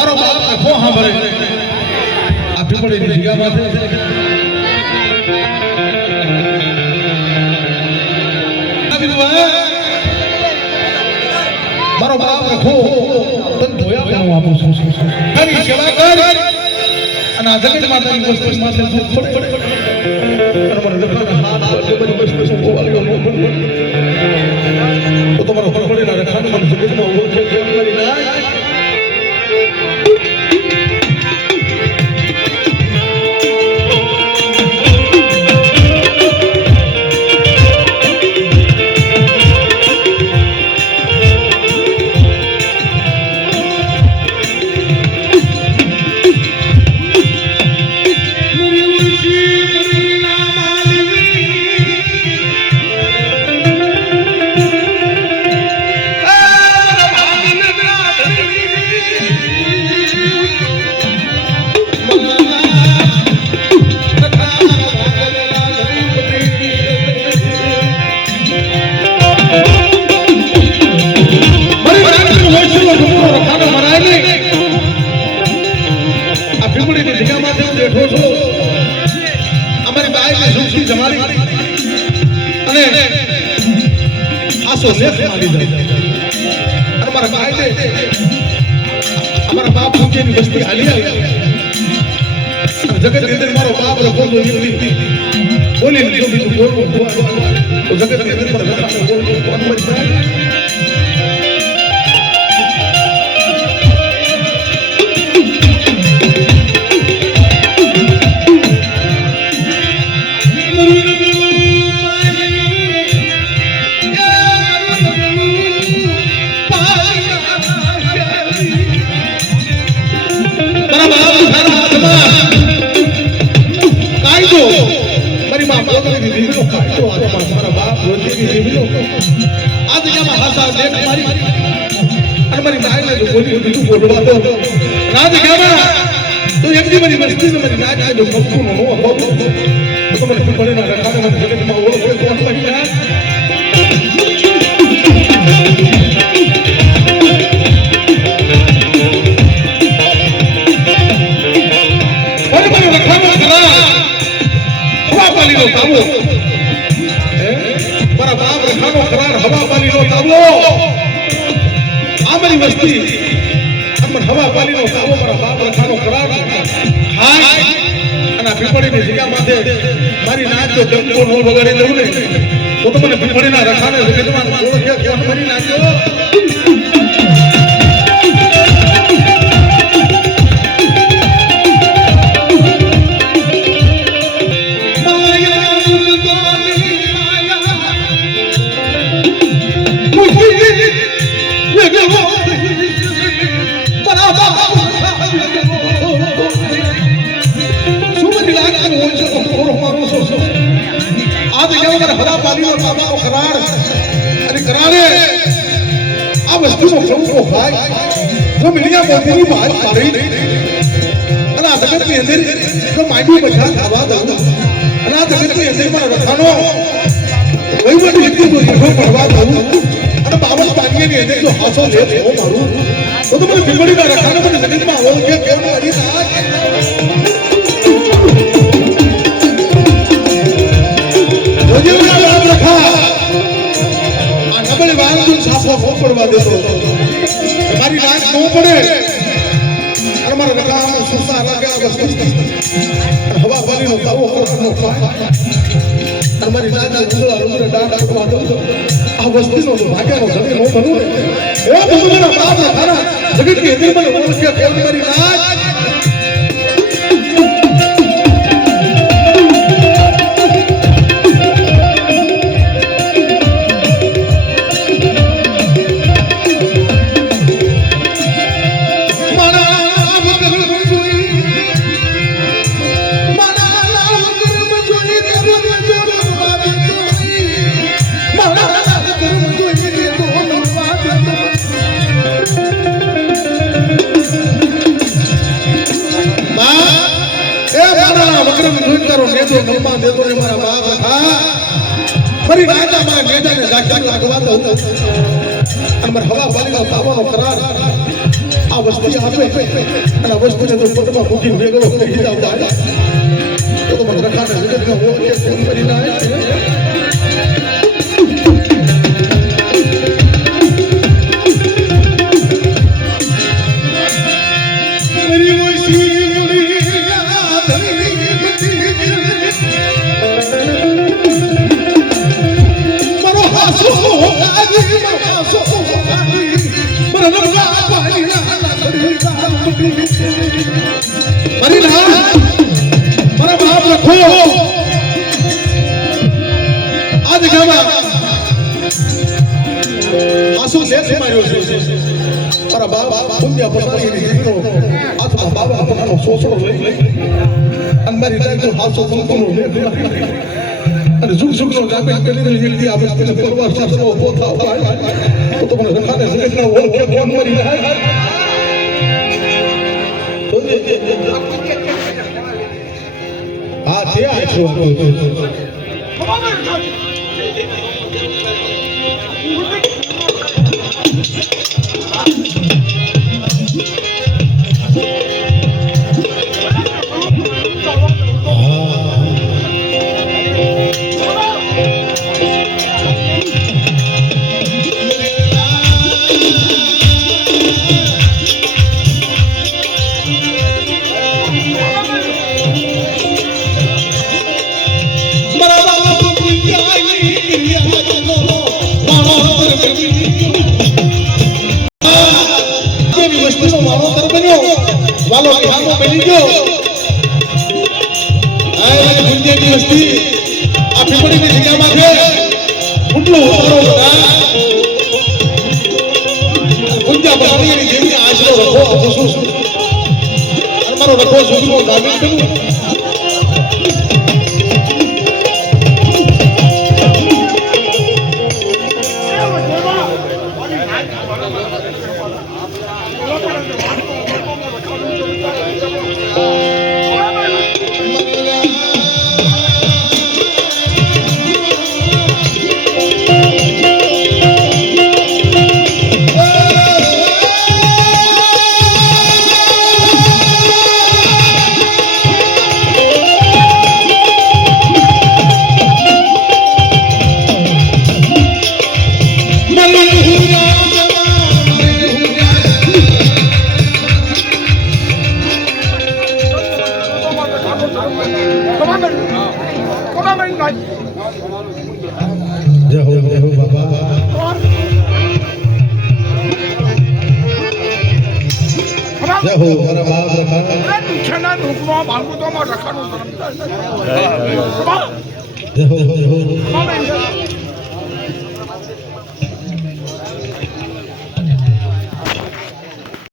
મારો બાપ આખો સાંભળે. આ પીપળીની જગ્યામાં છે મારો બાપ રખો તને ધોયા પણ આપું છું તારી સેવા કર. અને આ જગત માતાની વસ્તુ માથે દુઃખ પડે. અને મને રખાના હાથ પર બધી વસ્તુ શું ખોવાલ્યો નો મન તો તમારો હળહળીના રખાને પીપળીની જગ્યામાંથી હું બેઠો છું. અમારી બાઈને સુખી જમારી અને આસો લેખ મારી જાય અને મારા બાઈને અમારા બાપ પૂજ્યની વસ્તી હાલી આવી. જગત અંદર મારો બાપ નીકળી. બોલી લીધો બીજું બોલવું હોય. તો જગતની અંદર બોલવું બીજું બોલવા દો ના જગ્યામાં તો એટલી મારી વસ્તીને મને ના જાય જો કપકું નો હતો તો મને પીપળે ના રખાને મને જગતમાં ઓળખે કોણ ના? પાલીનો તાવો. હે? મારા બાપ રખાનો કરાર હવા પાલીનો તાવો. આ મારી વસ્તી. પીપળીની જગ્યા માથે મારી નાચ જમકો નો બગાડી દઉં ને, તો તો મને પીપળીના રખાને મારી નાખ્યો આ વસ્તુનો પ્રભુ ભાઈ જો અને આ જગતની અંદર જો માંડી બધા ખાવા અને આ જગતની અંદર જો હાસો લે તો મારું. તો તો મને પીપળીના રખાને મને જગતમાં આવો કે કેમ કરી નાખ ન પડે. અને મારા સુસા લાગ્યા બસ બસ હવા પાણીનો તાવો કોકનો ખાય અને મારી દાદા ઉંગળા ઉંગળે દાદા આપવા દો આ વસ્તીનો ભાગ્યનો જગે નો બનું ને એ બધું મારા બાપ રખાના જગતની અંદર મને ઓળખે કોણ મારી નાક ફરી રાજા માં મેદાને જાગી લાગવા દઉં અને મારા હવા પાલીનો તાવાનો કરાર. આ વસ્તી આપે. અને વસ્તીને તો પોતમાં ભૂખી ભેગો કરી જાવ જાય તો મને રખાને જગતનો ઓળખે ફોન કરી ના મારો બાપ પુણ્ય પસારીની દીકરો હાથમાં બાબા પોતાનો સોસડો લઈ લઈ અને મારી દીકરો હાસો લેખ મારી અને સુખ સુખનો જાપે કરી રહી વ્યક્તિ આપે તેને પરવાર શાસ્ત્રો પોતા હોય તો તો મને રખાને જગતના ઓળખે ફોન મરી જાય હા તે આ છો ગયો આ પુણ્યની વસ્તી આ પીપળીની જગ્યામાં છે. ઉટલું ઉતારો બધા. પુણ્ય પ્રાણીની જેવી આશરો રખો આપું છું. મારો રખો સુખનો દાબી કરું. જય જય હો મારા બાપ રખા દુઃખના દુઃખમાં ભાગવતોમાં રખાનું ધર્મ જય હો જય હો.